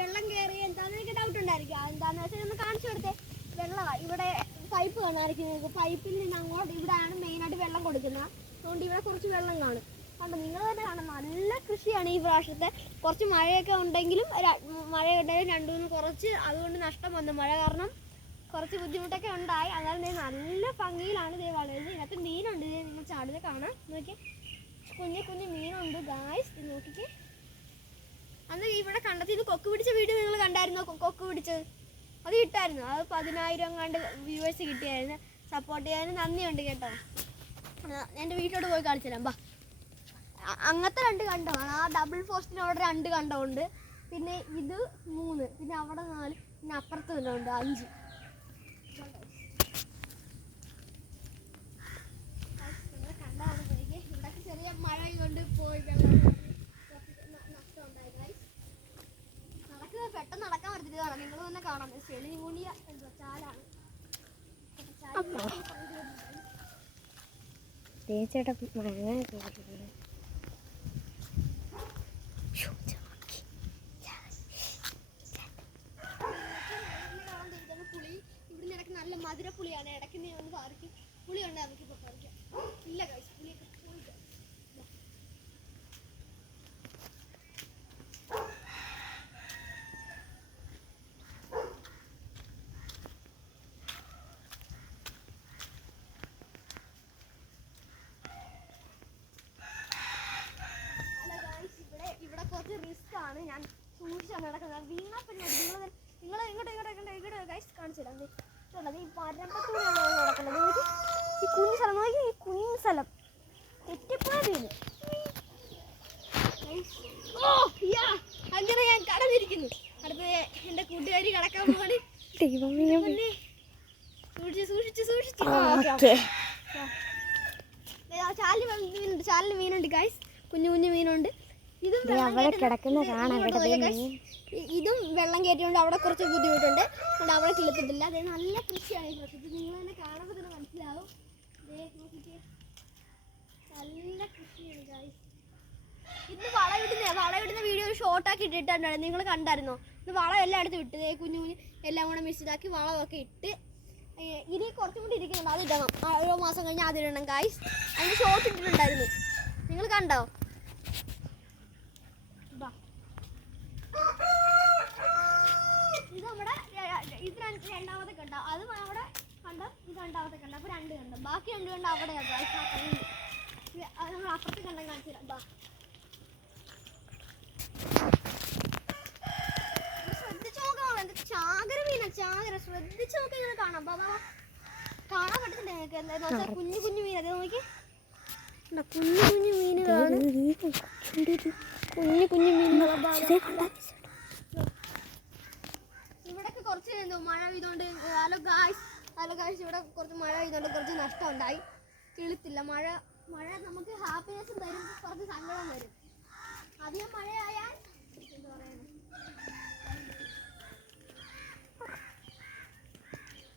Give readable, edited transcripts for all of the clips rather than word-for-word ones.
വെള്ളം കയറി എന്താണെന്ന് എനിക്ക് ഡൗട്ട് ഉണ്ടായിരിക്കും. എന്താണെന്ന് വെച്ചാൽ ഒന്ന് കാണിച്ചു കൊടുത്തേ. വെള്ളമാണ് ഇവിടെ പൈപ്പ് കാണാമായിരിക്കും നിങ്ങൾക്ക്. പൈപ്പിൽ നിന്ന് അങ്ങോട്ട് ഇവിടെയാണ് മെയിനായിട്ട് വെള്ളം കൊടുക്കുന്നത്. അതുകൊണ്ട് ഇവിടെ കുറച്ച് വെള്ളം കാണും. അതുകൊണ്ട് നിങ്ങൾ തന്നെ കാണാം, നല്ല കൃഷിയാണ് ഈ പ്രാവശ്യത്തെ. കുറച്ച് മഴയൊക്കെ ഉണ്ടെങ്കിലും രണ്ടു മൂന്ന് കുറച്ച് അതുകൊണ്ട് നഷ്ടം വന്നു. മഴ കാരണം കുറച്ച് ബുദ്ധിമുട്ടൊക്കെ ഉണ്ടായി. അതായത് നല്ല ഭംഗിയിലാണ് ഇതേ വളരുന്നത്. ഇതിനകത്ത് മീനുണ്ട്. ഇതേ നിങ്ങൾ ചാടിൽ കാണാം. നോക്കിയേ, കുഞ്ഞു കുഞ്ഞു മീനുണ്ട് ഗായ്സ്. ഇത് നോക്കിക്കേ. അന്ന് ഇവിടെ കണ്ടെത്തി കൊക്ക് പിടിച്ച വീഡിയോ നിങ്ങൾ കണ്ടായിരുന്നോ? കൊക്ക് പിടിച്ചത് അത് കിട്ടായിരുന്നു. അത് 10,000 അങ്ങാണ്ട് വ്യൂവേഴ്സ് കിട്ടിയായിരുന്നു. സപ്പോർട്ട് ചെയ്യാൻ നന്ദിയുണ്ട് കേട്ടോ. എൻ്റെ വീട്ടിലോട്ട് പോയി കാണിച്ചു തരാം. ബാ, അങ്ങനത്തെ 2 കണ്ടമാണ്. ആ ഡബിൾ പോസ്റ്റിനവിടെ 2 കണ്ടമുണ്ട്. പിന്നെ ഇത് 3, പിന്നെ അവിടെ 4, പിന്നെ അപ്പുറത്ത് ഉണ്ട് 5. കണ്ടാണ് പോയി. ഇവിടെ ചെറിയ മഴ കൊണ്ട് പോയി നഷ്ടം ഉണ്ടായി. നടക്കുന്നത് പെട്ടെന്ന് നടക്കാൻ പറ്റത്തില്ല. നിങ്ങൾ തന്നെ കാണാം. ചെളി കൂടിയ ചാലാണ്. ചേട്ടാ പുളി ഇവിടെ നിനക്ക് നല്ല മധുരപ്പുളിയാണ്. ഇടയ്ക്ക് നീ ഒന്ന് പറിക്കും. പുളി ഉണ്ട്, നമുക്ക് ഇപ്പോൾ പറിക്കാം. ഇല്ല കഴിച്ചു പുളിയൊക്കെ പോയില്ല. ഇവിടെ കുറച്ച് റിസ്ക് ആണ്. ഞാൻ സൂക്ഷിച്ചാണ് നടക്കുന്നത്. വീണാപ്പറ്റി നിങ്ങൾ ഇങ്ങോട്ട് ഗൈസ് കാണിച്ചു തരാം. ഈ പരമ്പത്തൂരാണ് നടക്കുന്നത്. ഈ കുഞ്ഞു സ്ഥലം നോക്കി, ഈ കുഞ്ഞു സ്ഥലം തെറ്റിപ്പോയ വീണ്. അങ്ങനെ ഞാൻ കടന്നിരിക്കുന്നു. അടുത്ത എൻ്റെ കൂട്ടുകാരി കടക്കാൻ പോവാണ്. സൂക്ഷിച്ച് ചാലിന് മീനുണ്ട് ഗൈസ്. കുഞ്ഞു കുഞ്ഞു മീനുണ്ട്. ഇതും വെള്ളം കയറ്റിയോണ്ട് അവിടെ കുറച്ച് ബുദ്ധിമുട്ടുണ്ട്. അതുകൊണ്ട് അവിടെ കിളത്തിട്ടില്ല. അത് നല്ല കൃഷിയാണ് ഈ പ്രദേശത്ത്. നിങ്ങൾ തന്നെ കാണുമ്പോൾ തന്നെ മനസ്സിലാവും. നല്ല കൃഷിയാണ് ഗൈസ്. ഇന്ന് വളമിടുന്ന വീഡിയോ ഒരു ഷോർട്ടാക്കി ഇട്ടിട്ടുണ്ടായിരുന്നു. നിങ്ങൾ കണ്ടായിരുന്നോ? ഇത് വളം എല്ലാം എടുത്ത് വിട്ട് കുഞ്ഞു കുഞ്ഞു എല്ലാം കൂടെ മിക്സിലാക്കി വളമൊക്കെ ഇട്ട് ഇനി കുറച്ചും കൂടി ഇരിക്കുന്നുണ്ട്. അതിടണം. 1 മാസം കഴിഞ്ഞ് അതിടണം ഗൈസ്. അതിന് ഷോർട്ട് ഇട്ടിട്ടുണ്ടായിരുന്നു. നിങ്ങൾ കണ്ടോ? ഇത് നമ്മുടെ ഇത് രണ്ടാമത്തെ കണ്ടോ? അത് അവിടെ കണ്ടോ? ഇത് രണ്ടാമത്തെ കണ്ടോ? അപ്പോൾ 2 കണ്ടോ? ബാക്കി 2 കണ്ടോ അവിടെയാണ്. അത് നമ്മൾ അപ്പുറത്ത് കണ്ടം കാണിച്ചു തരാം. ശ്രദ്ധിച്ചു നോക്കാം. എന്ത് ചാകര മീനാ, ചാകര. ശ്രദ്ധിച്ചു നോക്കാം. ഇങ്ങനെ കാണാം. കാണാൻ പറ്റുന്നില്ല നിങ്ങൾക്ക്. എന്താണെന്ന് വെച്ചാൽ കുഞ്ഞു കുഞ്ഞു മീൻ. അത് നോക്കി, കുഞ്ഞു കുഞ്ഞു മീനുകളാണ്. കുഞ്ഞു കുഞ്ഞു മീനുകൾ. ഇവിടൊക്കെ കുറച്ച് മഴ പെയ്തുകൊണ്ട് ഹലോ ഗായ്സ് ഇവിടെ കുറച്ച് മഴ പെയ്തുകൊണ്ട് കുറച്ച് നഷ്ടം ഉണ്ടായി. കിളുത്തില്ല. മഴ നമുക്ക് ഹാപ്പിനെസ്സും തരും, കുറച്ച് സങ്കടം തരും. അധികം മഴയായാൽ എന്താ പറയുന്നത്,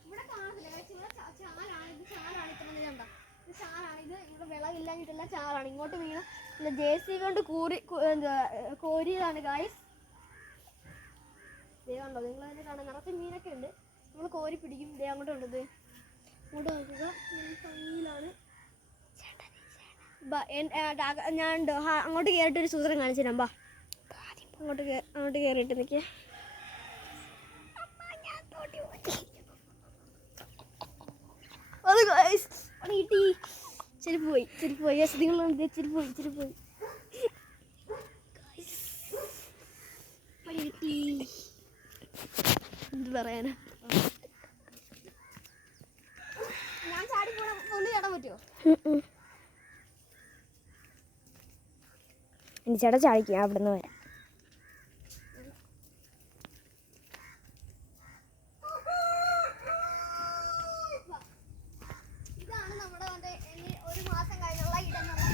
ഇവിടെ കാണത്തില്ല. ഇവിടെ ചാലാണ്. ഇത് ഇത്ര കണ്ടോ? ഇത് ചാലാണ്. ഇവിടെ വിളവില്ലാഞ്ഞിട്ടുള്ള ചാലാണ്. ഇങ്ങോട്ട് വീണ് JCB കൊണ്ട് കോരിയതാണ് ഗായ്സ്. ദേ കണ്ടോ? നിങ്ങൾ തന്നെ കാണാൻ നിറച്ച് മീനൊക്കെ ഉണ്ട്. നമ്മൾ കോരി പിടിക്കും. ദേ അങ്ങോട്ട് ഉണ്ടത്. അങ്ങോട്ട് നോക്കുക. ഭംഗിയിലാണ്. ഞാൻ അങ്ങോട്ട് കയറിയിട്ടൊരു സൂത്രം കാണിച്ചു തരാം. അങ്ങോട്ട് കയറിയിട്ട് നിൽക്കേ. അത് ഗൈസ് അത് കിട്ടി. ചെരുപ്പ് പോയി. നിങ്ങൾ ചെരുപ്പ് പോയി. കിട്ടി. എന്ത് പറയാനാ? ഞാൻ ചാടി ഒന്ന് ചാടാൻ പറ്റുമോ? ചേട്ടാ ചാടിക്കുക. അവിടെ നിന്ന് വരാം. ഇതാണ് നമ്മുടെ 1 മാസം കഴിഞ്ഞുള്ള ഇടന്നുള്ള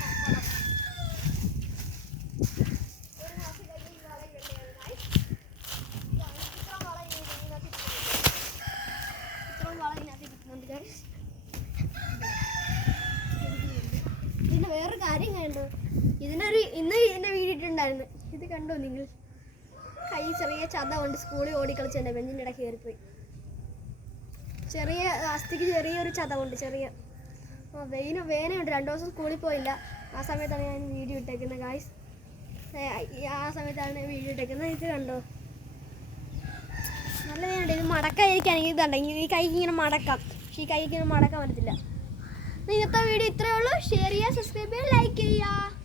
പിന്നെ വേറൊരു കാര്യം കണ്ടോ? ഇന്ന് ഇതിന്റെ വീഡിയോ ഇട്ടുണ്ടായിരുന്നു. ഇത് കണ്ടോ നിങ്ങൾ? കൈ ചെറിയ ചത കൊണ്ട് സ്കൂളിൽ ഓടിക്കളിച്ചെൻ്റെ ബെഞ്ചിൻ്റെ ഇടയ്ക്ക് കയറിപ്പോയി. ചെറിയ അസ്ഥിക്ക് ചെറിയൊരു ചത കൊണ്ട് ചെറിയ വേനയുണ്ട്. 2 ദിവസം സ്കൂളിൽ പോയില്ല. ആ സമയത്താണ് ഞാൻ വീഡിയോ ഇട്ടേക്കുന്നത് ഗായ്സ്. ആ സമയത്താണ് വീഡിയോ ഇട്ടേക്കുന്നത്. ഇത് കണ്ടോ, നല്ല വേനുണ്ട്. ഇത് മടക്കായിരിക്കുകയാണെങ്കിൽ ഇതുണ്ടെങ്കിൽ ഈ കൈക്ക് ഇങ്ങനെ മടക്കാം, പക്ഷേ ഈ കൈക്ക് ഇങ്ങനെ മടക്കാൻ പറ്റത്തില്ല. ഇന്നത്തെ വീഡിയോ ഇത്രയേ ഉള്ളൂ. ഷെയർ ചെയ്യുക, സബ്സ്ക്രൈബ് ചെയ്യുക, ലൈക്ക് ചെയ്യുക.